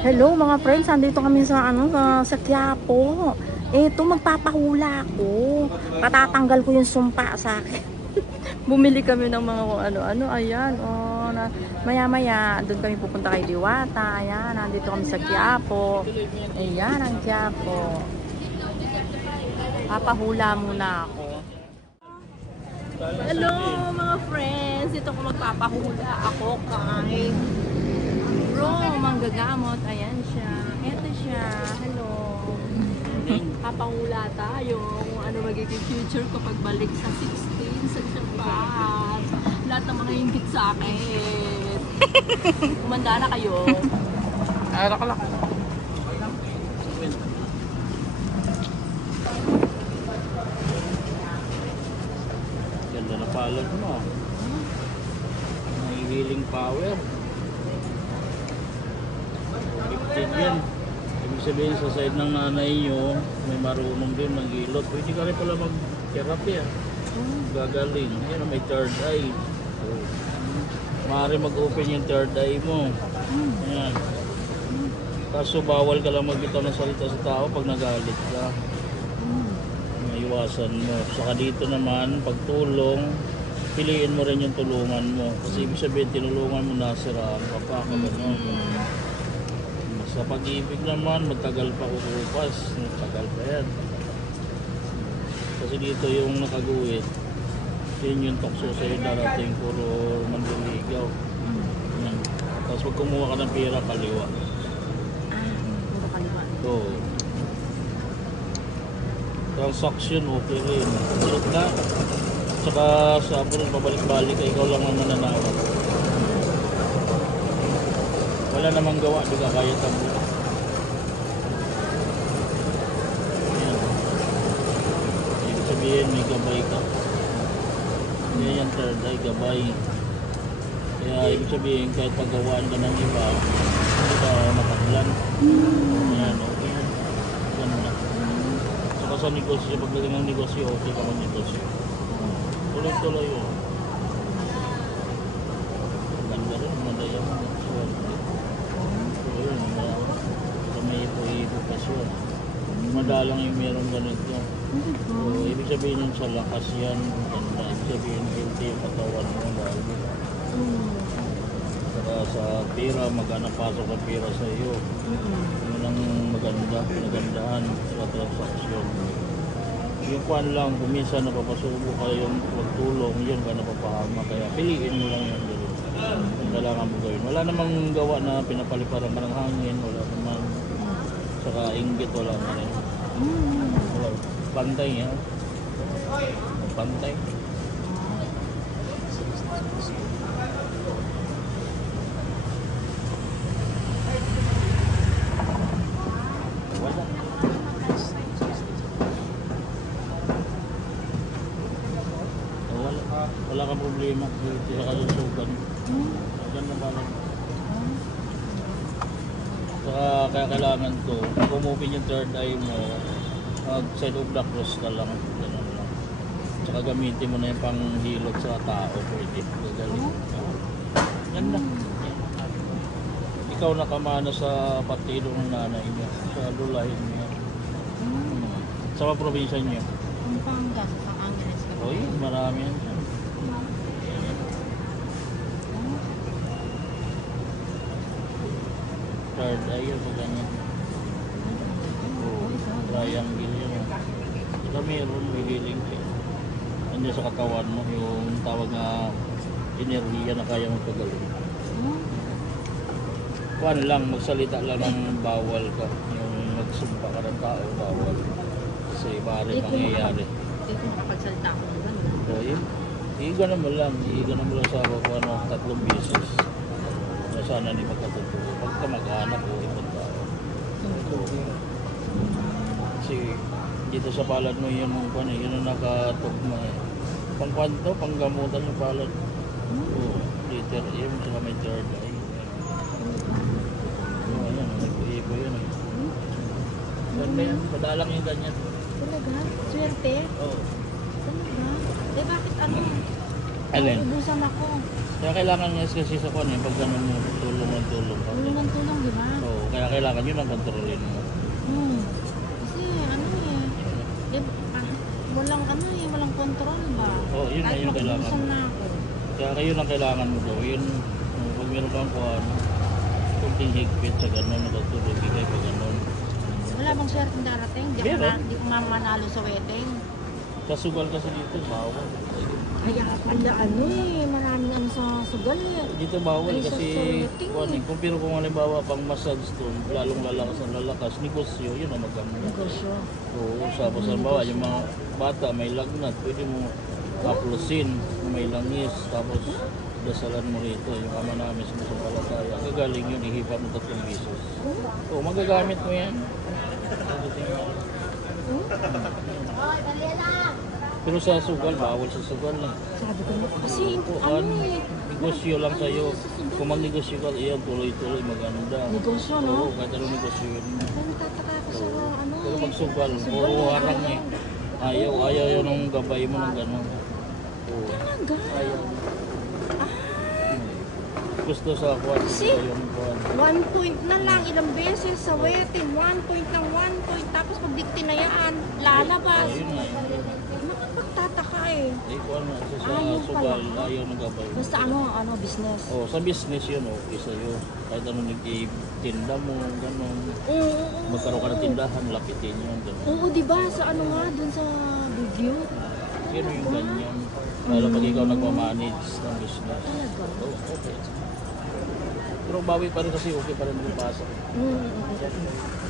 Hello mga friends, andito kami sa sa Quiapo. Eto, magpapahula ako. Patatanggal ko yung sumpa sa akin. Bumili kami ng mga kung ano-ano. Ayan, oh, maya-maya doon kami pupunta kay Diwata. Ayan, nandito kami sa Quiapo. Ayan ang Quiapo. Papahula muna ako. Hello mga friends, ito ko magpapahula ako kay Bro, manggagamot. Ayan siya. Ito siya. Hello. Papahula tayo kung ano magiging future ko pagbalik sa 16, sa Japan. Lahat ng mga inggit sa akin. Kumanda na kayo. Nakalak. Ganda na palad mo. May healing power. 15 yan. Ibig sabihin sa side ng nanay nyo, may marunong din mag-ilot. Pwede ka rin pala mag-therapy ah. Gagaling. Yan, may third eye. Maaari mag-open yung third eye mo. Yan. Kaso bawal ka lang magbitaw ng salita sa tao pag nagalit ka. Maiwasan mo. Saka dito naman, pagtulong, piliin mo rin yung tulungan mo. Kasi ibig sabihin, tinulungan mo na siraan ka pa. Sa pag-ibig naman, matagal pa kukupas. Matagal pa yan. Kasi dito yung nakaguhit, yun yung tukso sa'yo darating, puro manliligaw. Tapos pag kumuha ka ng pera, kaliwa. Puro kaliwa. Oo. Transaction, okay rin. Silot na. Tsaka sa abroad, pabalik-balik ka, ikaw lang ang mananawag. Wala namang gawa, di ka kaya tabo. Ayan. Ibig sabihin, may gabay ka. Kaya yan third eye, gabay. Kaya ibig sabihin, kahit paggawaan ka ng iba, hindi ka mataklan. Ayan, okay. Ganda. Saka sa negosyo, pagdating ng negosyo, okay ka mag-negosyo. Tuloy-tuloy yun. Ganda rin, madaya mo. May ipo-ipo pa siya. Madalang yung meron ganito. So, ibig sabihin yun sa lakas yan. Ganda. Ibig sabihin healthy yung katawan mo. Saka sa pira, magana-pasok ang pira sa iyo. Yun ang maganda, pinagandahan sa transaksyon. Yung kwan lang, kung minsan napapasubo ka yung pagtulong, yun ka napapahama. Kaya piliin mo lang yung gano'n. Kailangan mo gawin. Wala namang gawa na pinapaliparan ka ng hangin, wala namang saka inggit, wala na rin. Wala. Pantay yan. Pantay. Wala. Wala kang problema. Hindi ka kalusugan. Ganda pala. Saka kaya kailangan to, kung open yung third eye mo, mag-side of the cross ka lang. Ganun lang. Saka gamitin mo na yung panghilot sa tao. Pwede. Gagaling. Ganda. Ikaw nakamana sa partido ng nanay niya. Sa lulahin niya. Sa probinsya niya. Pampanga, sa Angeles ka. Oy, marami yan. Third eye yun, pag ganyan. Triangle yun. Saka meron, may healing ka. Nandiyan sa katawan mo, yung tawag na enerhiya na kaya mong pagaling. Kuan lang, magsalita lang ng bawal ka. Yung magsumpa ka ng tao, bawal. Kasi bari mangyayari. Dito nakapagsalita ako ng gano'n. So, yun. Iiga naman lang sa ako kung ano, 3 beses. Na sana di magkatotoo. Pagka mag-anak o ibang tao. Kasi dito sa palad mo yun ang nakatugma eh. Pangkwanto, panggamutan yung palad. Oo, liter M, saka may third eye. Oo, ayan, nag-iibo yun eh. Ganda yan, madalang yung ganyan. Talaga? Swerte? Oo. Talaga? Eh bakit ano? Alin? Ubusan ako. Kaya kailangan nga kasi sa kanya, pag ganun mo, tulong ng tulong ka. Tulong ng tulong, di ba? Oo, kaya kailangan yun ang kontrolin mo. Kasi ano walang walang control ba? Oo, yun na Kahit yung kailangan. magbubusan na ako. Kaya kayo lang kailangan mo gawin. Pag meron kang kuhan, kunting higpit sa gano'n, natutulog kayo pag gano'n. Wala bang swerteng darating? Meron. Di ko mamanalo sa wedding. Kasugal kasi dito, bawal. Kaya pala maraming sa sugal Dito bawal Ay, kasi sa kuhan eh. Pero kung halimbawa pang massage to, lalong lalakas ang lalakas, negosyo, yun ang maganda. negosyo. Oo, tapos halimbawa, yung mga bata may lagnat, pwede mo aplusin, may langis, tapos dasalan mo rito, yung ama namin sumusumpalataya. Gagaling yun, ihipap mo 3 beses. Oo, magagamit mo yan. Pero sa sugal, bawal sa sugal lang. Sabi ko kasi Kuhan, negosyo lang sa'yo. Kung magnegosyo ka, iyan, tuloy-tuloy, maganda. negosyo, Oo, no? kahit anong negosyo yun. Nagtataka ako sa Pero pag sugal, puro harang eh. Ayaw nung gabay mo ng gano'n. Oo, Talaga? ayaw. Gusto sa kuhan, gusto See? yung kuhan. 1 point na lang, ilang beses sa wedding, 1 point ng 1 point, tapos pag di tinayaan, lalabas. Ayun nga, yun. Nakapagtataka Eh, kuhan na, sa Ayaw sugal, pala. ayaw ng gabay. Basta business. Oh, sa business yun, okay sa'yo. Kahit anong nagtitinda mo, gano'n. Oo, Magkaroon ka ng tindahan, lapitin yun, gano'n. oo, di ba? Sa dun sa review. Yun yung ganyan. Lalo pag ikaw nagmamanage ng business. Talaga? Oh, okay. Pero bawi pa rin kasi okay pa rin bumapasok. Mm.